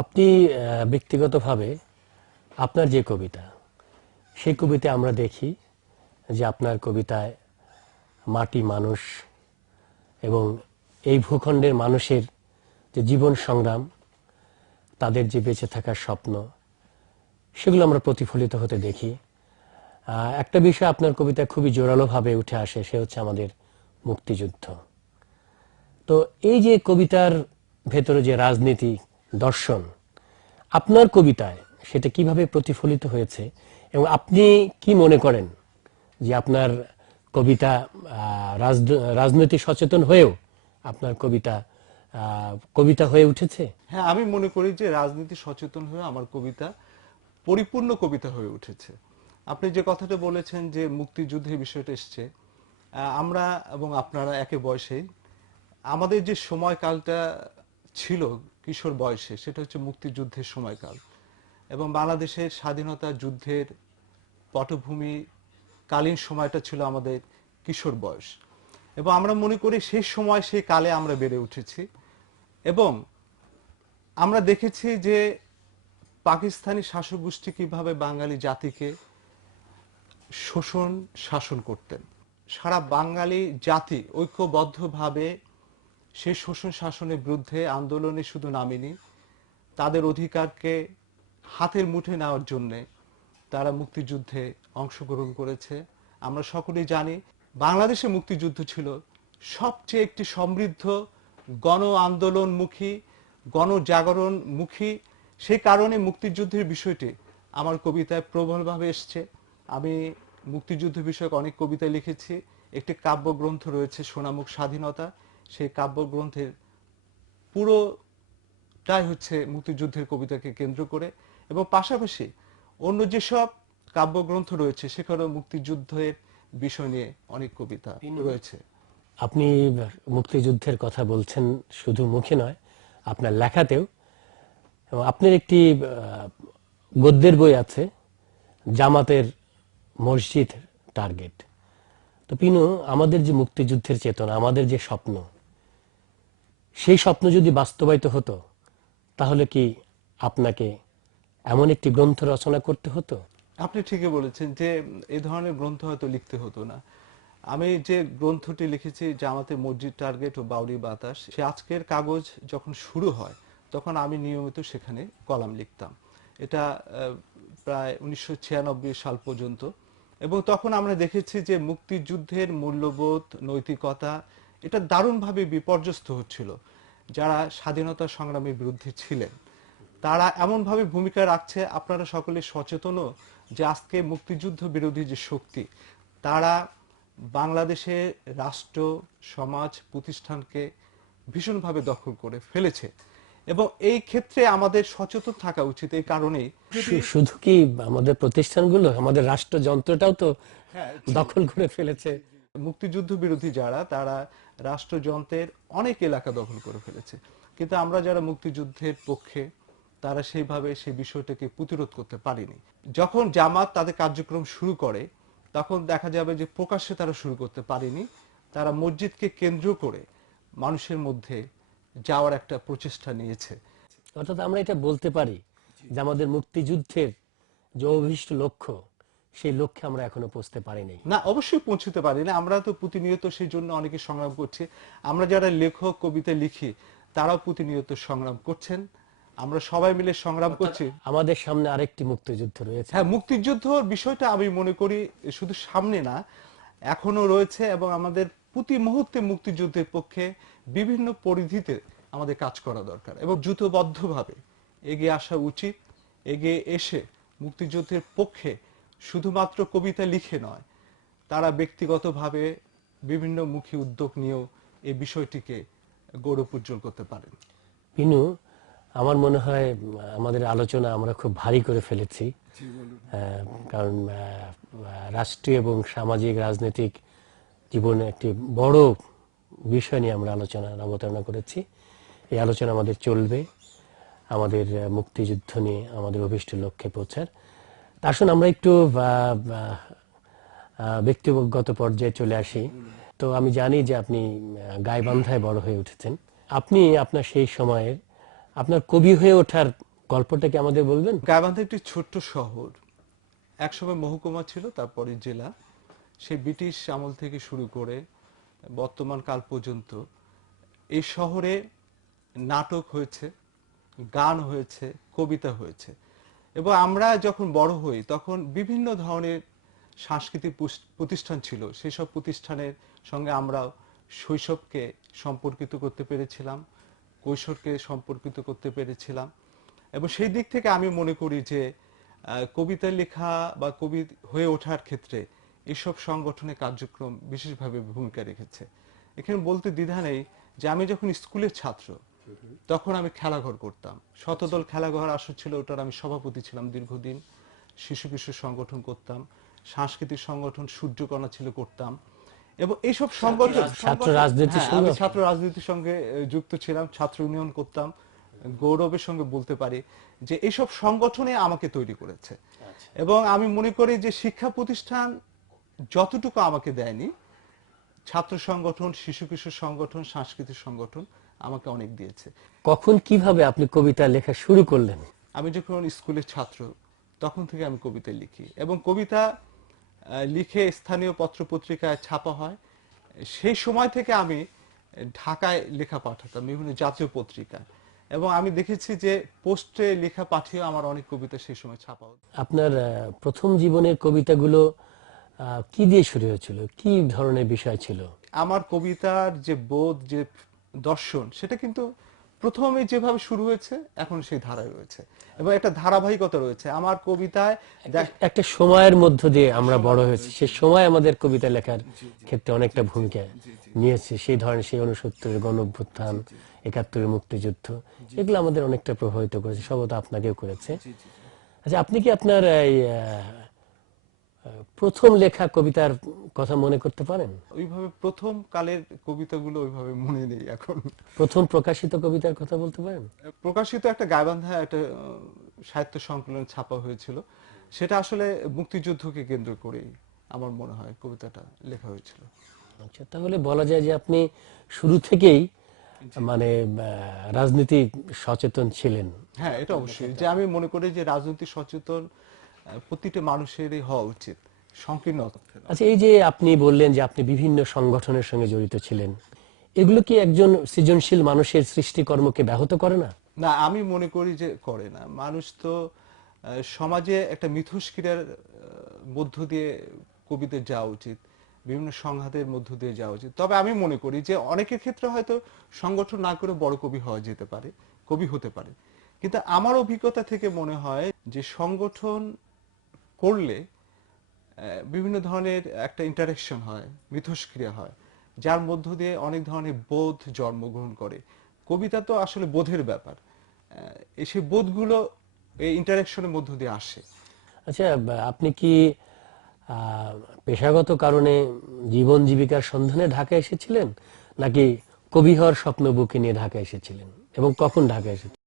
আপনি ব্যক্তিগতভাবে আপনার যে কবিতা, সেই কবিতায় আমরা দেখি যে আপনার কবিতায় মাটি, মানুষ এবং এই ভূখণ্ডের মানুষের যে জীবন সংগ্রাম, তাদের যে বেঁচে থাকার স্বপ্ন, সেগুলো আমরা প্রতিফলিত হতে দেখি। একটা বিষয় আপনার কবিতায় খুবই জোরালোভাবে উঠে আসে, সে হচ্ছে আমাদের মুক্তিযুদ্ধ। তো এই যে কবিতার ভেতরে যে রাজনীতি, দর্শন, আপনার কবিতায় সেটা কিভাবে প্রতিফলিত হয়েছে এবং আপনি কি মনে করেন যে আপনার কবিতা রাজনৈতিক সচেতন হয়েও আপনার কবিতা কবিতা হয়ে উঠেছে? হ্যাঁ, আমি মনে করি যে রাজনীতি সচেতন হয়ে আমার কবিতা পরিপূর্ণ কবিতা হয়ে উঠেছে। আপনি যে কথাটা বলেছেন যে মুক্তিযুদ্ধের বিষয়টা এসছে, আমরা এবং আপনারা একই বয়সেই, আমাদের যে সময়কালটা ছিল কিশোর বয়সে, সেটা হচ্ছে মুক্তিযুদ্ধের সময়কাল এবং বাংলাদেশের স্বাধীনতা যুদ্ধের পটভূমি কালীন সময়টা ছিল আমাদের কিশোর বয়স এবং আমরা মনে করি সেই সময় সেই কালে আমরা বেড়ে উঠেছি এবং আমরা দেখেছি যে পাকিস্তানি শাসক গোষ্ঠী কিভাবে বাঙালি জাতিকে শোষণ শাসন করতেন। সারা বাঙালি জাতি ঐক্যবদ্ধভাবে সেই শোষণ শাসনের বিরুদ্ধে আন্দোলনে শুধু নামেনি, তাদের অধিকারকে হাতের মুঠে নেওয়ার জন্যে তারা মুক্তিযুদ্ধে অংশগ্রহণ করেছে। আমরা সকলেই জানি বাংলাদেশে মুক্তিযুদ্ধ ছিল সবচেয়ে একটি সমৃদ্ধ গণ আন্দোলনমুখী, গণজাগরণমুখী। সেই কারণে মুক্তিযুদ্ধের বিষয়টি আমার কবিতায় প্রবলভাবে এসছে। আমি মুক্তিযুদ্ধ বিষয়ক অনেক কবিতা লিখেছি। একটি কাব্যগ্রন্থ রয়েছে সোনামুখ স্বাধীনতা, সেই কাব্যগ্রন্থের পুরোটাই হচ্ছে মুক্তিযুদ্ধের কবিতাকে কেন্দ্র করে এবং পাশাপাশি অন্য যেসব কাব্যগ্রন্থ রয়েছে সেখানেও মুক্তিযুদ্ধের বিষয় নিয়ে অনেক কবিতা রয়েছে। আপনি মুক্তিযুদ্ধের কথা বলছেন শুধু মুখে নয়, আপনার লেখাতেও। এবং আপনার একটি গদ্যের বই আছে, জামাতের মসজিদ টার্গেট। তো পিনু, আমাদের যে মুক্তিযুদ্ধের চেতনা, আমাদের যে স্বপ্ন, সেই স্বপ্ন যদি বাস্তবায়িত হতো, তাহলে কি আপনাকে এমন একটি গ্রন্থ রচনা করতে হতো? আপনি ঠিকই বলেছেন যে এই ধরনের গ্রন্থ হয়তো লিখতে হতো না। আমি যে গ্রন্থটি লিখেছি জামাতে মসজিদ টার্গেট ও বাউরি বাতাস, সে আজকের কাগজ যখন শুরু হয় তখন আমি নিয়মিত সেখানে কলাম লিখতাম। এটা প্রায় 1996 সাল পর্যন্ত এবং তখন আমরা দেখেছি যে মুক্তিযুদ্ধের মূল্যবোধ, নৈতিকতা এটা দারুণভাবে বিপর্যস্ত হচ্ছিল। যারা স্বাধীনতা সংগ্রামের বিরুদ্ধে ছিলেন তারা এমনভাবে ভূমিকা রাখছে, আপনারা সকলে সচেতনও যে আজকে মুক্তিযুদ্ধ বিরোধী যে শক্তি, তারা বাংলাদেশের রাষ্ট্র, সমাজ, প্রতিষ্ঠানকে ভীষণভাবে দখল করে ফেলেছে এবং এই ক্ষেত্রে আমাদের সচেতন থাকা উচিত। এই কারণেই শুধু কি আমাদের প্রতিষ্ঠানগুলো, আমাদের রাষ্ট্রযন্ত্রটাও তো দখল করে ফেলেছে। মুক্তিযুদ্ধ বিরোধী যারা, তারা রাষ্ট্রযন্ত্রের অনেক এলাকা দখল করে ফেলেছে, কিন্তু আমরা যারা মুক্তিযুদ্ধের পক্ষে তারা সেইভাবে সেই বিষয়টাকে প্রতিরোধ করতে পারেনি। যখন জামাত তাদের কার্যক্রম শুরু করে তখন দেখা যাবে যে প্রকাশ্যে তারা শুরু করতে পারেনি, তারা মসজিদকে কেন্দ্র করে মানুষের মধ্যে যাওয়ার একটা প্রচেষ্টা নিয়েছে। অর্থাৎ আমরা এটা বলতে পারি যে আমাদের মুক্তিযুদ্ধের যে অভিষ্ট লক্ষ্য, সেই লক্ষ্যে আমরা এখনো পৌঁছতে পারিনি। না, অবশ্যই পৌঁছতে পারি না, আমরা তো প্রতিনিয়ত সেই জন্য অনেকে সংগ্রাম করছি। আমরা যারা লেখক, কবিতা লিখি, তারাও প্রতিনিয়ত সংগ্রাম করছেন, আমরা সবাই মিলে সংগ্রাম করছি। আমাদের সামনে আরেকটি মুক্তিযুদ্ধ রয়েছে। হ্যাঁ, মুক্তিযুদ্ধ বিষয়টা আমি মনে করি শুধু সামনে না, এখনো রয়েছে এবং আমাদের প্রতি মুহূর্তে মুক্তিযুদ্ধের পক্ষে বিভিন্ন পরিধিতে আমাদের কাজ করা দরকার এবং যুথবদ্ধভাবে এগিয়ে আসা উচিত। এগিয়ে এসে মুক্তিযুদ্ধের পক্ষে শুধুমাত্র কবিতা লিখে নয়, তারা ব্যক্তিগতভাবে বিভিন্ন মুখী উদ্যোগ নিয়েও এই বিষয়টিকে গৌরব উজ্জ্বল করতে পারেন। পিনু, আমার মনে হয় আমাদের আলোচনা আমরা খুব ভারী করে ফেলেছি। কারণ রাষ্ট্রীয় এবং সামাজিক রাজনৈতিক জীবনে একটি বড় বিষয় নিয়ে আমরা আলোচনার অবতারণা করেছি। এই আলোচনা আমাদের চলবে আমাদের মুক্তিযুদ্ধ নিয়ে, আমাদের অভিষ্ট লক্ষ্যে পৌঁছার। আসুন আমরা একটু ব্যক্তিগত পর্যায়ে চলে আসি। তো আমি জানি যে আপনি গাইবান্ধায় বড় হয়ে উঠেছেন। আপনি আপনার সেই সময়ের আপনার কবি হয়ে ওঠার গল্পটা কি আমাদের বলবেন? গাইবান্ধা একটি ছোট্ট শহর, একসময় মহকুমা ছিল, তারপরে জেলা। সেই ব্রিটিশ আমল থেকে শুরু করে বর্তমান কাল পর্যন্ত এই শহরে নাটক হয়েছে, গান হয়েছে, কবিতা হয়েছে। এবং আমরা যখন বড় হই তখন বিভিন্ন ধরনের সাংস্কৃতিক প্রতিষ্ঠান ছিল, সেসব প্রতিষ্ঠানের সঙ্গে আমরা শৈশবকে সম্পর্কিত করতে পেরেছিলাম, কৈশোরকে সম্পর্কিত করতে পেরেছিলাম। এবং সেই দিক থেকে আমি মনে করি যে কবিতা লেখা বা কবি হয়ে ওঠার ক্ষেত্রে এসব সংগঠনের কার্যক্রম বিশেষভাবে ভূমিকা রেখেছে। এখানে বলতে দ্বিধা নেই যে আমি যখন স্কুলের ছাত্র তখন আমি খেলাঘর করতাম, শতদল খেলাঘর আসর ছিল, ওটার আমি সভাপতি ছিলাম দীর্ঘদিন। শিশু কিশোর সংগঠন করতাম, সাংস্কৃতিক সংগঠন সূর্যকণা ছিল করতাম। এবং এইসব সংগঠন ছাত্র রাজনীতির হ্যাঁ, সঙ্গে আমি ছাত্র রাজনীতির সঙ্গে যুক্ত ছিলাম, ছাত্র ইউনিয়ন করতাম। গৌরবের সঙ্গে বলতে পারি যে এইসব সংগঠনে আমাকে তৈরি করেছে। এবং আমি মনে করি যে শিক্ষা প্রতিষ্ঠান যতটুকু আমাকে দেয়নি, ছাত্র সংগঠন, শিশু কিশোর সংগঠন, সাংস্কৃতিক সংগঠন আমাকে অনেক দিয়েছে। কখন কিভাবে আপনি কবিতা লেখা শুরু করলেন? আমি যখন স্কুলের ছাত্র তখন থেকে আমি কবিতা লিখি, এবং কবিতা লিখে স্থানীয় পত্র পত্রিকায় ছাপা হয়। সেই সময় থেকে আমি ঢাকায় লেখা পাঠাতাম বিভিন্ন জাতীয় পত্রিকায়, এবং আমি দেখেছি যে পোস্টে লেখা পাঠিয়ে আমার অনেক কবিতা সেই সময় ছাপা হতো। আপনার প্রথম জীবনের কবিতাগুলো কি দিয়ে শুরু হয়েছিল, কি ধরনের বিষয় ছিল? আমার কবিতার যে বোধ, যে দর্শন, সেটা কিন্তু প্রথমে যেভাবে শুরু হয়েছে এখন সেই ধারায় রয়েছে, এবং একটা ধারাবাহিকতা রয়েছে আমার কবিতায়। একটা সময়ের মধ্য দিয়ে আমরা বড় হয়েছি, সেই সময় আমাদের কবিতা লেখার ক্ষেত্রে অনেকটা ভূমিকা নিয়েছে। সেই ধরনের সেই 69-এর গণ অভ্যুত্থান, 71-এর মুক্তিযুদ্ধ, এগুলো আমাদের অনেকটা প্রভাবিত করেছে, সম্ভবত আপনাকেও করেছে। আচ্ছা, আপনি কি আপনার এই প্রথম লেখা কবিতার কথা মনে করতে পারেন? ওইভাবে প্রথম কালের কবিতাগুলো ওইভাবে মনে নেই এখন। প্রথম প্রকাশিত কবিতার কথা বলতে পারেন? প্রকাশিত একটা গাইবান্ধা একটা সাহিত্য সংকলন ছাপা হয়েছিল, সেটা আসলে মুক্তিযুদ্ধকে কেন্দ্র করেই আমার মনে হয় কবিতাটা লেখা হয়েছিল। আচ্ছা, তাহলে বলা যায় যে আপনি শুরু থেকেই মানে রাজনীতি সচেতন ছিলেন। হ্যাঁ, এটা অবশ্যই, যে আমি মনে করি যে রাজনৈতিক সচেতন প্রতিটা মানুষেরই হওয়া উচিত, সংকীর্ণ। আচ্ছা, এই যে আপনি বললেন যে আপনি বিভিন্ন সংগঠনের সঙ্গে জড়িত ছিলেন, এগুলো কি একজন সৃজনশীল মানুষের সৃষ্টিকর্মকে ব্যাহত করে না? না, আমি মনে করি যে করে না। মানুষ তো সমাজে একটা মিথস্ক্রিয়ার মধ্য দিয়ে কবিদের যাওয়া উচিত, বিভিন্ন সংঘাতের মধ্য দিয়ে যাওয়া উচিত। তবে আমি মনে করি যে অনেকের ক্ষেত্রে হয়তো সংগঠন না করে বড় কবি হওয়া যেতে পারে, কবি হতে পারে। কিন্তু আমার অভিজ্ঞতা থেকে মনে হয় যে সংগঠন করলে বিভিন্ন ধরনের একটা ইন্টারেকশন হয়, মিথস্ক্রিয়া হয়, যার মধ্য দিয়ে অনেক ধরনের বোধ জন্মগ্রহণ করে। কবিতা তো আসলে বোধের ব্যাপার, সেই বোধগুলো এই ইন্টারেকশনের মধ্য দিয়ে আসে। আচ্ছা, আপনি কি পেশাগত কারণে জীবন জীবিকার সন্ধানে ঢাকা এসেছিলেন, নাকি কবি হওয়ার স্বপ্ন বুকে নিয়ে ঢাকা এসেছিলেন, এবং কখন ঢাকা এসেছিলেন?